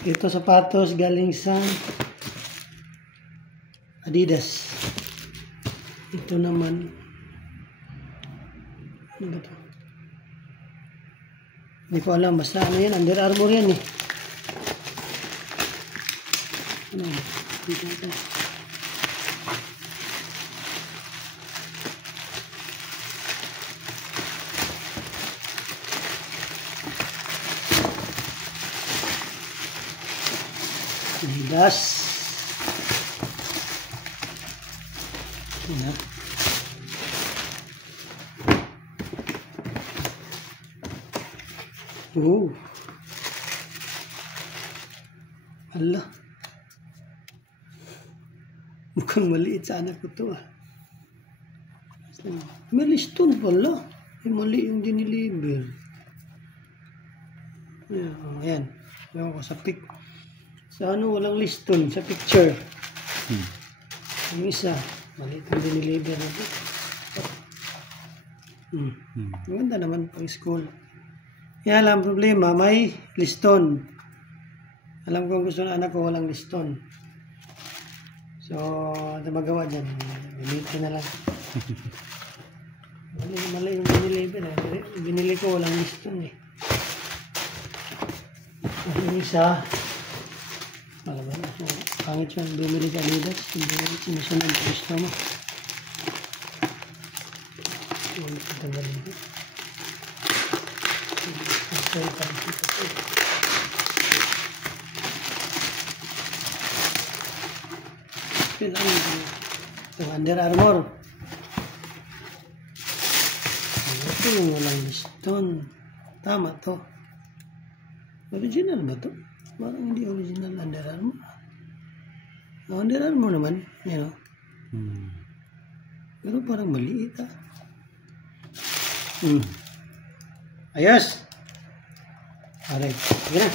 Ito sapatos galing sa Adidas. Ito naman, ano ba ito? Hindi ko alam, basta ano yan, Under Armour yan eh. Ano? Dito ito. Adidas. Yan. Oh. Hala. Mukhang maliit sa anak ko to ah. May liston pala. May mali yung diniliver. Ayan. Ewan ko sa pic. Sa ano walang liston sa picture. Yung isa. Maliit yung diniliver natin. Maganda naman pang school. Yan lang problema. May liston. Alam ko gusto ng anak ko walang liston. So, ano magawa dyan? Binitin na lang. Mali yung binili. Binili ko walang liston eh. Yung isa, alam mo, pangit yung bumili ka Adidas. Hindi sinusunod ang gusto mo. Ano ito tanggalin ko? Ito, Under Armour. Ito yung walang liston. Tama to. Original ba to? Parang hindi original Under Armour. Under Armour naman. You know? Pero parang maliit ah. Ayos. Alright. Sige na.